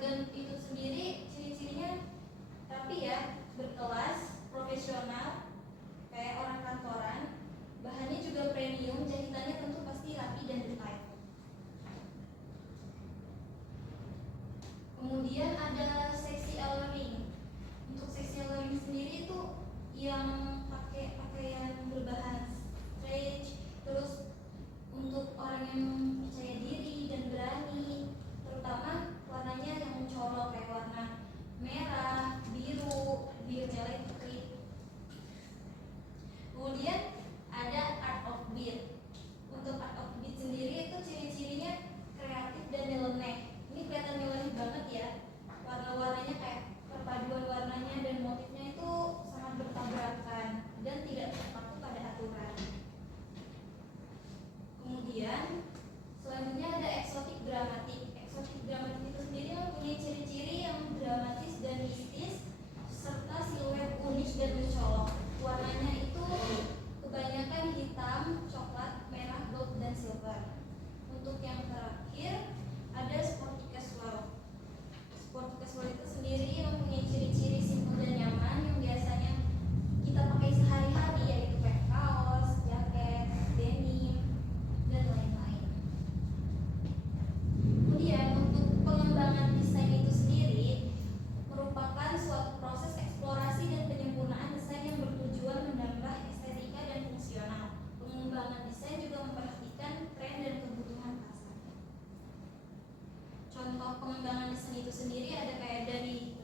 Seragam itu sendiri ciri-cirinya rapi ya, berkelas, profesional, kayak orang kantoran. Bahannya juga premium, jahitannya tentu pasti rapi dan detail. Kemudian ada seksi alluring. Untuk seksi alluring sendiri itu yang pakai pakaian berbahan stretch, terus untuk orang yang percaya diri dan berani, terutama warnanya yang mencolok kayak warna merah, biru electric. Kemudian ada art of beat. Untuk art of beat sendiri itu ciri-cirinya kreatif dan nyeleneh. Ini kelihatan nyeleneh banget ya. Warna-warnanya kayak perpaduan warnanya dan motifnya itu sangat bertabrakan dan tidak terpaku pada aturan. Kemudian selanjutnya ada eksotik dramatik. Eksotik dramatik itu sendiri mempunyai ciri-ciri yang dramatis dan mistis serta siluet unik dan mencolok. Warnanya itu kebanyakan hitam, coklat, merah, gold, dan silver. Untuk yang terakhir ada sporty casual. Sporty casual itu sendiri mempunyai ciri-ciri simpel dan nyaman yang biasanya kita pakai sehari-hari, yaitu kayak kaos, jaket, denim, dan lain-lain. Kemudian untuk pengembangan desain itu sendiri merupakan suatu proses eksplorasi dan penyempurnaan desain yang bertujuan menambah estetika dan fungsional. Pengembangan desain juga memperhatikan tren dan kebutuhan pasar. Contoh pengembangan desain itu sendiri ada kayak dari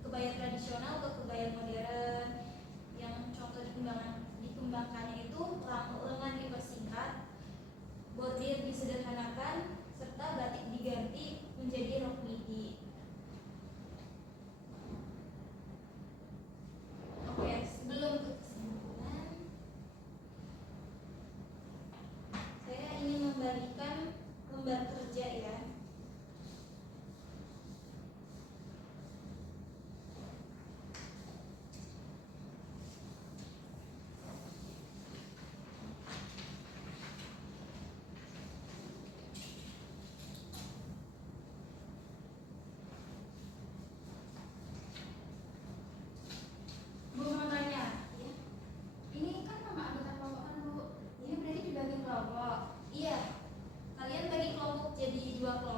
kebaya tradisional ke kebaya modern. Yang contoh dikembangkannya itu lengan dipersingkat, bordir disederhanakan, serta batik diganti menjadi rok midi. Oke, sebelum ke kesimpulan, saya ingin memberikan lembar kerja ya. Bu mau tanya, ya? Ini kan nama anggota kelompok kan Bu? Ini berarti dibagi kelompok. Iya. Kalian bagi kelompok jadi 2 kelompok.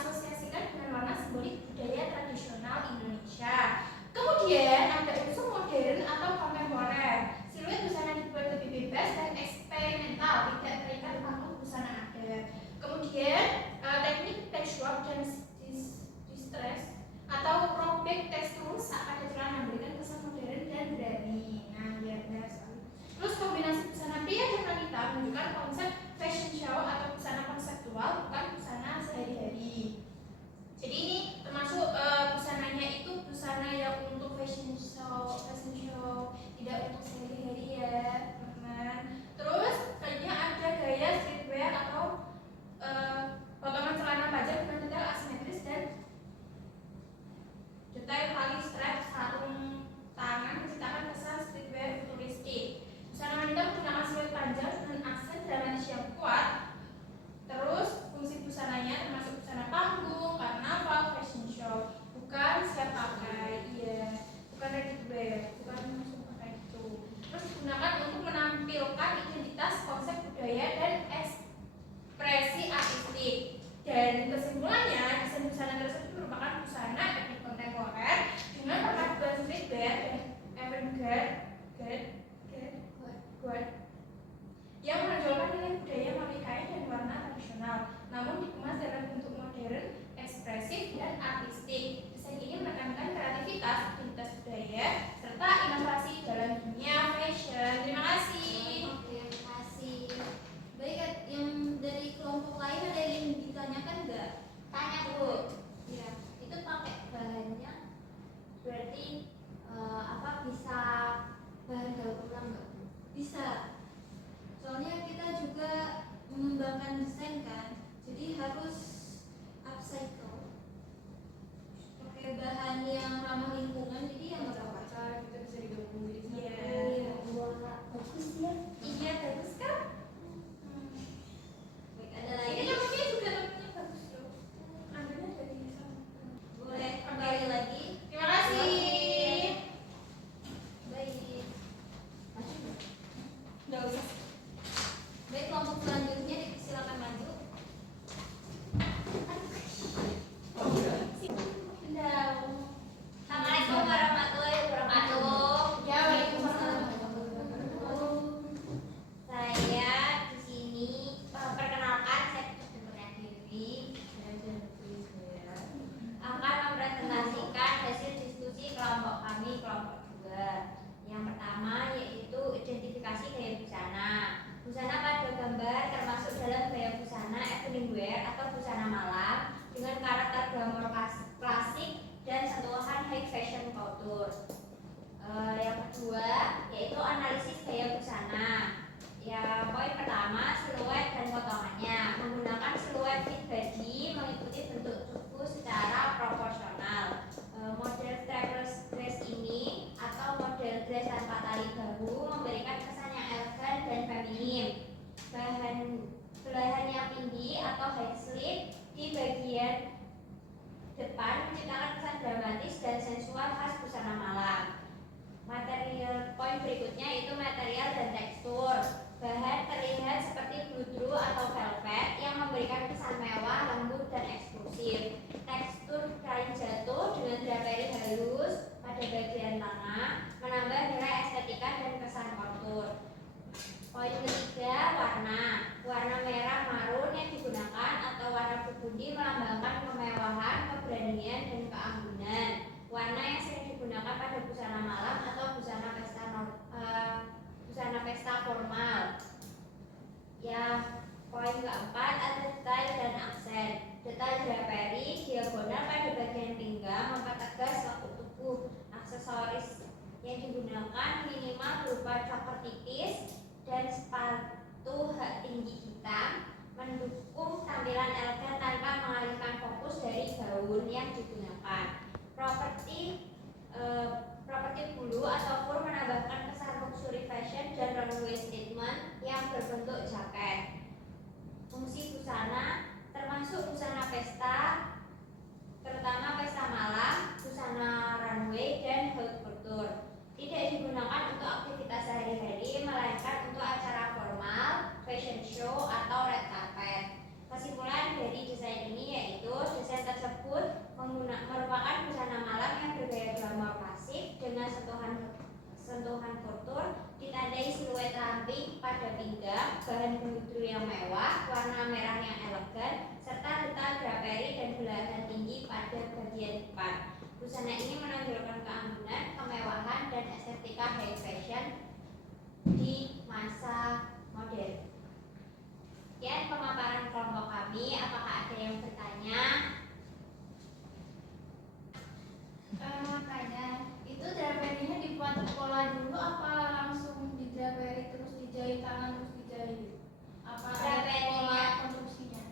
mengasosiasikan dengan warna simbolik budaya tradisional Indonesia. Kemudian ada unsur modern atau kontemporer. Siluet busana dibuat lebih bebas dan eksperimental, tidak terikat paku busana adat. Kemudian teknik patchwork dan distress atau robek tekstur saat pada celana memberikan kesan modern dan berani. Nah, ya benar sekali. Terus kombinasi busana pria dan wanita menunjukkan konsep fashion show atau busana konseptual, bukan busana sehari-hari. Jadi ini termasuk busananya itu busana yang untuk fashion show, tidak untuk sehari-hari ya, teman-teman. Terus selanjutnya ada gaya streetwear atau potongan celana panjang dengan detail asimetris dan detail tali strap sarung tangan menciptakan kesan streetwear futuristik. Busana wanita menggunakan siluet panjang dengan aksen dramatis yang kuat. Terus fungsi busananya termasuk busana panggung, karnaval, fashion show, bukan siap pakai, iya, bukan ready to wear, bukan langsung pakai itu. Terus digunakan untuk menampilkan identitas, konsep budaya dan ekspresi artistik. Dan kesimpulannya, desain busana tersebut merupakan busana etnik kontemporer dengan perpaduan streetwear dan avant-garde yang menonjolkan nilai budaya melalui kain dan warna tradisional, namun dikemas dalam bentuk modern, ekspresif, dan artistik. Desain ini menekankan kreativitas, identitas budaya, serta inovasi dalam dunia fashion. Terima kasih. Oke, terima kasih. Baik, yang dari kelompok lain ada yang ditanyakan nggak? Tanya Bu. Ya, itu pakai bahannya berarti bisa bahan daur ulang nggak? Bisa. Soalnya kita juga mengembangkan desain kan, jadi harus upcycle, pakai bahan yang ramah lingkungan, jadi yang nggak apa-apa, kita bisa digabung jadi iya, Bagus ya. iya bagus kan? Baik, ada Ini lagi? namanya juga namanya bagus loh. Ambilnya dari sana. Boleh kembali lagi? Terima kasih. Baik. Nggak usah. Baik, kelompok selanjutnya silakan maju. Assalamualaikum warahmatullahi wabarakatuh. Ya, waalaikumsalam. Saya di sini perkenalkan, saya perkenalkan diri. Akan mempresentasikan hasil diskusi kelompok kami, kelompok 2. Yang pertama yaitu identifikasi gaya busana. Busana pada gambar termasuk dalam gaya busana evening wear atau busana malam dengan karakter glamor klasik dan sentuhan high fashion couture. Yang kedua yaitu analisis gaya busana. Ya, poin pertama siluet dan potongannya. Menggunakan siluet fit body mengikuti bentuk tubuh secara proporsional. Model strapless dress ini atau model dress tanpa tali bahu memberikan kesan yang elegan dan feminin. Belahan yang tinggi atau high sleeve di bagian depan menciptakan kesan dramatis dan sensual khas busana malam. Material poin berikutnya itu material dan tekstur. Bahan terlihat seperti bludru atau velvet yang memberikan kesan mewah, lembut, dan eksklusif. Tekstur kain jatuh dengan draperi halus pada bagian tengah menambah nilai estetika dan kesan kontur. Poin ketiga, warna. Warna merah marun yang digunakan atau warna burgundy melambangkan kemewahan, keberanian, dan keanggunan. Warna yang sering digunakan pada busana malam atau busana pesta formal. Ya, poin keempat ada detail dan aksen. Detail draperi diagonal pada bagian pinggang mempertegas lekuk tubuh. Aksesoris yang digunakan minimal berupa coker tipis dan sepatu hak tinggi hitam mendukung tampilan elegan tanpa mengalihkan fokus dari gaun yang digunakan. Properti bulu atau fur menambahkan kesan luxury fashion dan runway statement yang berbentuk jaket. Fungsi busana termasuk busana pesta, terutama pesta malam, busana runway, dan haute couture. Tidak digunakan untuk aktivitas sehari-hari, melainkan untuk acara formal, fashion show, atau red carpet. Kesimpulan dari desain ini yaitu desain pada pinggang, bahan bluedril yang mewah, warna merah yang elegan, serta detail draperi dan belahan tinggi pada bagian depan. Busana ini menonjolkan keanggunan, kemewahan, dan estetika high fashion di masa modern. Sekian pemaparan kelompok kami. Apakah ada yang bertanya? Makanya itu draperinya dibuat pola dulu apa langsung didraperi terus dijahit tangan terus dijahit? Apa ada Draperinya. pola konstruksinya?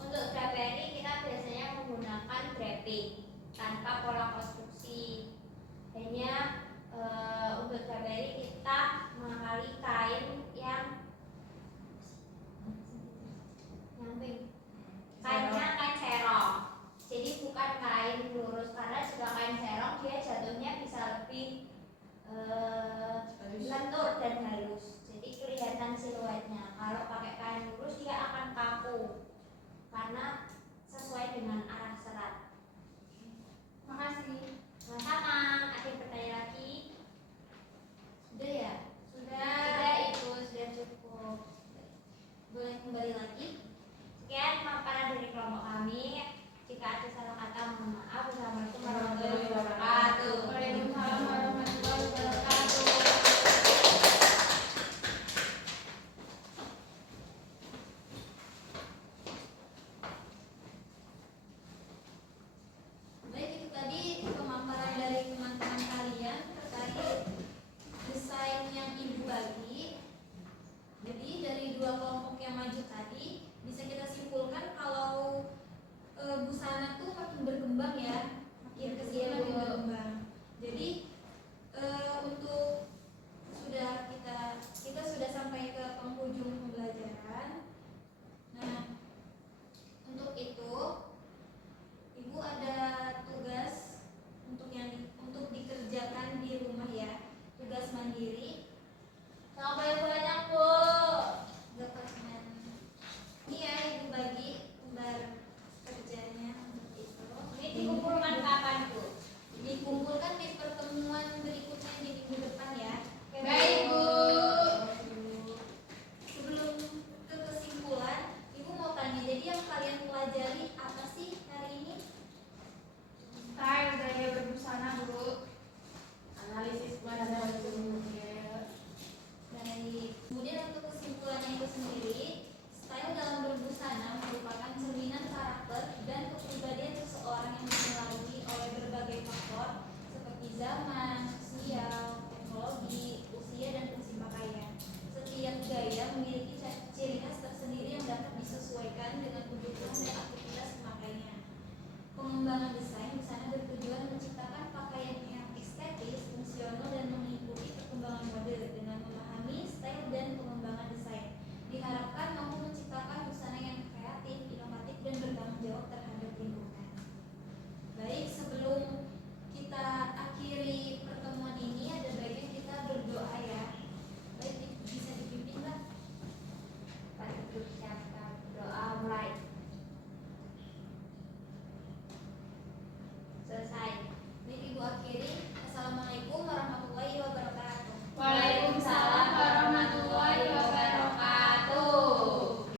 Untuk draperi kita biasanya menggunakan draping tanpa pola konstruksi. Hanya untuk draperi kita mengakali kain yang kainnya kain serong. Jadi bukan kain lurus, karena jika kain serong dia jatuhnya bisa lebih lentur dan halus. Jadi kelihatan siluetnya. Kalau pakai kain lurus dia akan kaku karena sesuai dengan arah serat. Makasih. Sama-sama. Ada yang bertanya lagi? Sudah ya? Sudah, Ibu, sudah cukup. Boleh kembali lagi? Sekian paparan dari kelompok kami. Jika ada salah kata mohon maaf. Wassalamualaikum warahmatullahi wabarakatuh. Waalaikumsalam warahmatullahi wabarakatuh. Baik, itu tadi pemaparan dari teman-teman kalian terkait desain yang Ibu bagi. Jadi dari dua kelompok yang maju tadi bisa kita simpulkan kalau busana tuh makin berkembang ya